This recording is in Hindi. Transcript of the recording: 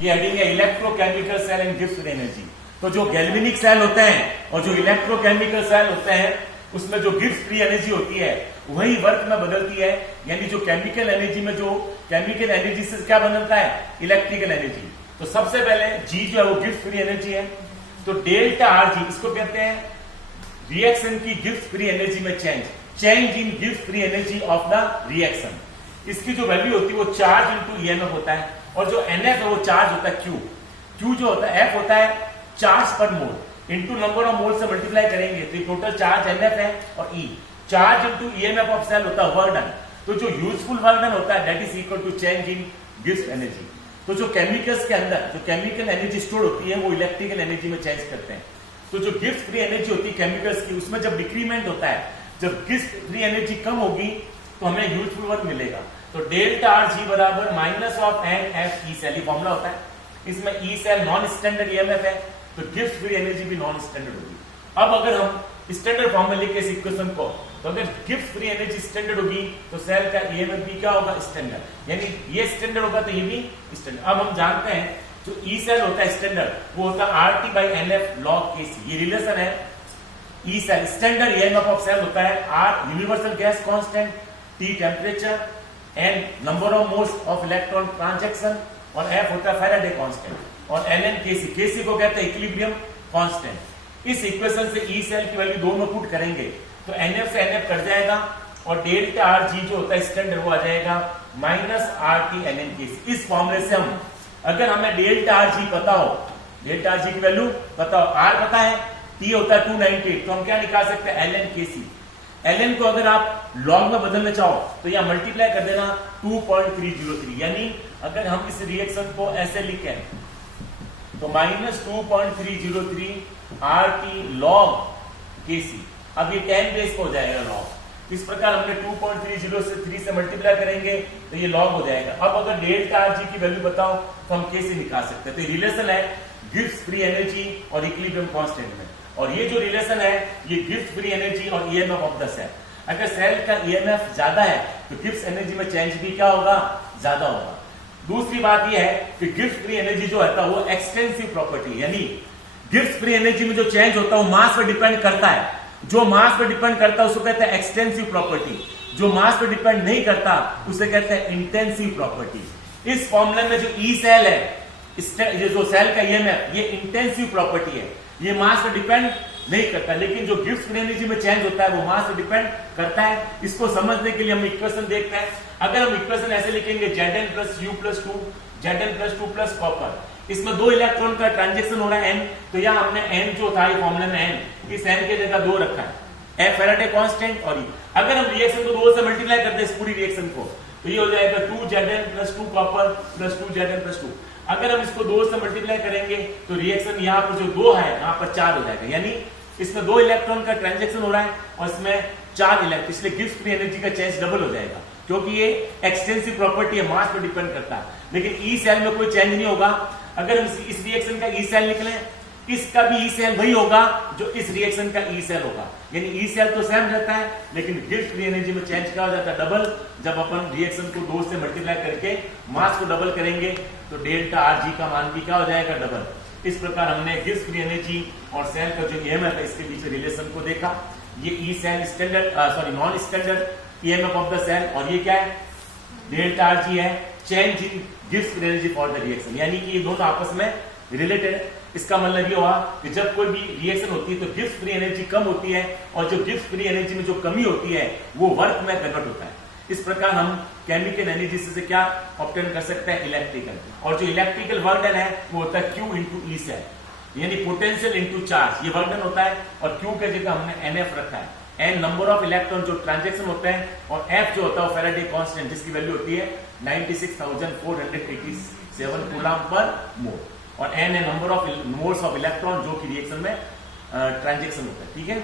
ये हेडिंग है इलेक्ट्रोकेमिकल सेल एंड गिव्स फ्री एनर्जी। तो जो गैल्वेनिक सेल होते हैं और जो इलेक्ट्रोकेमिकल सेल होते हैं उसमें जो गिव्स फ्री एनर्जी होती है वही वर्क में बदलती है, यानी जो केमिकल एनर्जी में जो केमिकल एनर्जी से क्या बदलता है इलेक्ट्रिकल एनर्जी। तो सबसे पहले जी जो है वो गिव्स फ्री एनर्जी है। तो डेल्टा आर जी इसको कहते हैं रिएक्शन की गिव्स फ्री एनर्जी में चेंज इन गिव्स free energy of the reaction. इसकी जो वैल्यू होती है वो चार्ज इंटू ईएमएफ होता है, और जो एनएफ है वो चार्ज होता है क्यू जो होता है एफ होता है चार्ज पर mole into number of mole से मल्टीप्लाई करेंगे तो टोटल चार्ज एनएफ है, और E charge into EMF of cell होता है वर्क डन। तो जो यूजफुल वर्क डन होता है that is equal to change in गिव्स एनर्जी। तो जो केमिकल्स के अंदर जो केमिकल एनर्जी स्टोर होती है वो इलेक्ट्रिकल एनर्जी में चेंज करते हैं। तो जो गिव्स फ्री एनर्जी होती है केमिकल्स की उसमें जब डिक्रीमेंट होता है, जब गिव्स फ्री एनर्जी कम होगी तो हमें यूजफुल वर्क मिलेगा। तो डेल्टा आर जी बराबर minus of N F E cell, ये फॉर्मूला होता है। इसमें E cell non standard EMF है तो गिव्स फ्री एनर्जी भी नॉन स्टैंडर्ड होगी। अब अगर हम स्टैंडर्ड फॉर्म में लिखे इस इक्वेशन को, तो अगर गिव्स फ्री एनर्जी स्टैंडर्ड होगी तो सेल का ईएमएफ भी क्या होगा स्टैंडर्ड, यानी ये स्टैंडर्ड होगा तो ये भी स्टैंडर्ड। अब हम जानते हैं जो ई सेल होता है स्टैंडर्ड वो होता है R T by N F log K C, ये रिलेशन है। E cell standard EMF of cell होता है R universal gas constant, T temperature, N number of moles of electron transaction, और एफ होता है फैराडे कांस्टेंट, और एन एन केसी, केसी को कहते हैं इक्विलिब्रियम कांस्टेंट। इस इक्वेशन से ई सेल की वैल्यू दोनों पुट करेंगे तो एनएफ से एनएफ कट जाएगा, और डेल्टा आर जी जो होता है स्टैंडर्ड वो आ जाएगा minus R T N N Kc. इस फॉर्मूले से हम अगर हमें डेल्टा आर जी पता हो, डेल्टा आर जी की वैल्यू पता हो, आर पता है, टी होता है 298, तो हम क्या निकाल सकते हैं एल एन केसी। एल को अगर आप लॉग में बदलना चाहो तो यहां मल्टीप्लाई कर देना 2.303, यानी अगर हम इस रिएक्शन को ऐसे लिखें तो माइनस 2.303 आर टी लॉग केसी। अब ये 10 बेस हो जाएगा लॉग। इस प्रकार हमने 2.30 से 3 से मल्टीप्लाई करेंगे तो ये लॉग हो जाएगा। अब अगर डेल्टा आर जी की वैल्यू बताओ तो हम कैसे निकाल सकते हैं। तो रिलेशन है गिव्स फ्री एनर्जी और इक्विलिब्रियम कांस्टेंट में, और ये जो रिलेशन है ये गिव्स फ्री एनर्जी और ईएमएफ ऑफ द सेल। अगर सेल का ईएमएफ ज्यादा है तो गिव्स एनर्जी में चेंज भी क्या होगा ज्यादा होगा। दूसरी बात यह है कि गिव्स फ्री एनर्जी जो होता है वो एक्सटेंसिव प्रॉपर्टी, यानी गिव्स फ्री एनर्जी में जो चेंज होता है वो मास पर डिपेंड करता है। जो मास पर डिपेंड करता है उसको कहते हैं एक्सटेंसिव प्रॉपर्टी, जो मास पर डिपेंड नहीं करता उसे कहते हैं इंटेंसिव प्रॉपर्टी। इस फॉर्मूले में जो ई सेल है, जो सेल का ईएमएफ, ये इंटेंसिव प्रॉपर्टी है, ये मास पर डिपेंड नहीं करता। लेकिन जो गिव्स फ्री एनर्जी में चेंज होता है वो मास पर डिपेंड करता है। इसको समझने के लिए हम इक्वेशन देखते हैं। अगर हम इक्वेशन ऐसे लिखेंगे Zn plus you plus 2 Zn plus 2 plus copper, इसमें 2 इलेक्ट्रॉन का ट्रांजेक्शन हो रहा है n, तो यहाँ हमने n जो था फॉर्मूले में n, इस n के जगह 2 रखा है, एफ फैराडे कांस्टेंट और ई। अगर हम रिएक्शन को 2 से मल्टीप्लाई कर दे इस पूरी रिएक्शन को तो ये हो जाएगा 2Zn plus 2 copper plus 2Zn plus 2। अगर हम इसको 2 से मल्टीप्लाई करेंगे तो रिएक्शन यहाँ पर जो 2 है यहाँ पर 4 हो जाएगा, यानी इसमें 2 इलेक्ट्रॉन का ट्रांजेक्शन हो रहा है और इसमें 4 इलेक्ट्रॉन, इसलिए गिव्स फ्री एनर्जी का चेंज डबल हो जाएगा, क्योंकि ये एक्सटेंसिव प्रॉपर्टी है, मास पर डिपेंड करता है। लेकिन ई सेल में कोई चेंज नहीं होगा। अगर हम इस रिएक्शन का ई सेल निकले, इसका भी ई सेल वही होगा जो इस रिएक्शन का ई सेल होगा, यानी ई सेल तो सेम रहता है लेकिन गिव्स फ्री एनर्जी में चेंज क्या हो जाता है डबल। जब अपन रिएक्शन को 2 से मल्टीप्लाई करके मास को डबल करेंगे तो डेल्टा आर जी का मान भी क्या हो जाएगा डबल। इस प्रकार हमने गिव्स फ्री एनर्जी और सेल का जो ईएमएफ है इसके बीच रिलेशन को देखा। ये E cell standard non standard EMF of the cell, और ये क्या है डेल्टा आर जी है चेंज इन गिव्स free energy for the reaction, यानी कि ये दोनों आपस में रिलेटेड है। इसका मतलब ये हुआ कि जब कोई भी रिएक्शन होती है तो गिव्स फ्री एनर्जी कम होती है, और जो गिव्स फ्री एनर्जी में जो कमी होती है वो वर्क में कन्वर्ट होता है। इस प्रकार हम केमिकल एनर्जी से क्या ऑब्टेन कर सकते हैं इलेक्ट्रिकल, और जो इलेक्ट्रिकल वर्क डन है वो होता है Q इंटू ई सेल, यानी पोटेंशियल इंटू चार्ज, ये वर्क डन होता है। और Q के जगह हमने NF रखा है, N नंबर ऑफ इलेक्ट्रॉन जो ट्रांजेक्शन होते हैं, और F जो होता है फैराडे कांस्टेंट जिसकी वैल्यू होती है 96,487 कूलम पर मोल, और N है number of moles of electron जो कि रिएक्शन में ट्रांजेक्शन होता है। ठीक है।